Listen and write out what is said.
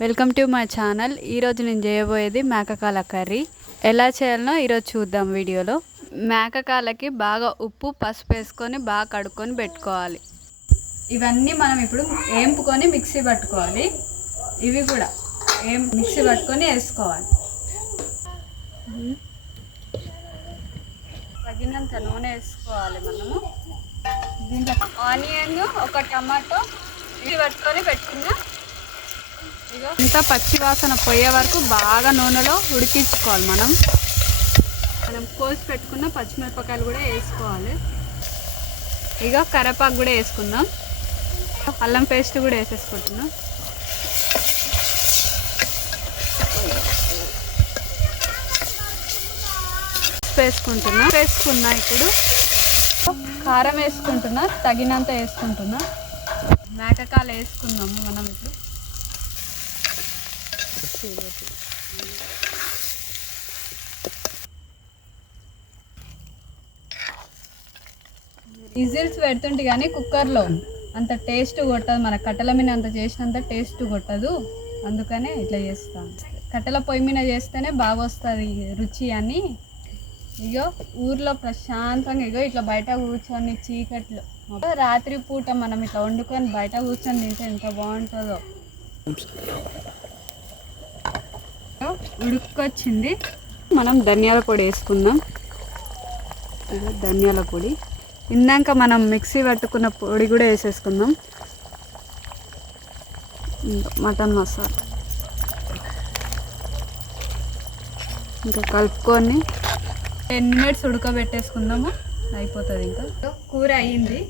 Welcome to my channel. ఈరోజు నేను చేయబోయేది మేకకాల కర్రీ. ఎలా చేయాలనో ఈరోజు చూద్దాం వీడియోలో. మేకకాలకి బాగా ఉప్పు పసుపు వేసుకొని బాగా కడుక్కొని పెట్టుకోవాలి. ఇవన్నీ మనం ఇప్పుడు ఏంపుకొని మిక్సీ పట్టుకోవాలి. ఇవి కూడా మిక్సీ పట్టుకొని వేసుకోవాలి. తగినంత నూనె వేసుకోవాలి. మనము దీంట్లో ఆనియన్, ఒక టమాటో ఇవి పట్టుకొని పెట్టుకున్నా. ఇంత పచ్చి వాసన పోయే వరకు బాగా నూనెలో ఉడికించుకోవాలి. మనం కోసి పెట్టుకున్న పచ్చిమిరపకాయలు కూడా వేసుకోవాలి. ఇక కరివేపాకు కూడా వేసుకుందాం. అల్లం పేస్ట్ కూడా వేసేసుకుంటున్నాం. వేసుకున్నా. ఇప్పుడు కారం వేసుకుంటున్నా, తగినంత వేసుకుంటున్నా. మేకకాలు వేసుకుందాము మనం ఇప్పుడు. విజిల్స్ పెడుతుంటే కానీ కుక్కర్లో అంత టేస్ట్ కొట్టదు. మన కట్టెల మీద అంత చేసినంత టేస్ట్ కొట్టదు. అందుకనే ఇట్లా చేస్తాం. కట్టెల పొయ్యి మీద చేస్తేనే బాగా వస్తుంది రుచి అని. ఇగో ఊర్లో ప్రశాంతంగా ఇట్లా బయట కూర్చొని చీకట్లో రాత్రి పూట మనం ఇట్లా వండుకొని బయట కూర్చొని తింటే ఎంత బాగుంటుందో. ఉడుకొచ్చింది. మనం ధనియాల పొడి వేసుకుందాం. ధనియాల పొడి ఇందాక మనం మిక్సీ పట్టుకున్న పొడి కూడా వేసేసుకుందాం. మటన్ మసాలా ఇంకా కలుపుకొని 10 minutes ఉడకబెట్టేసుకుందాము. అయిపోతుంది. ఇంకా కూర అయ్యింది.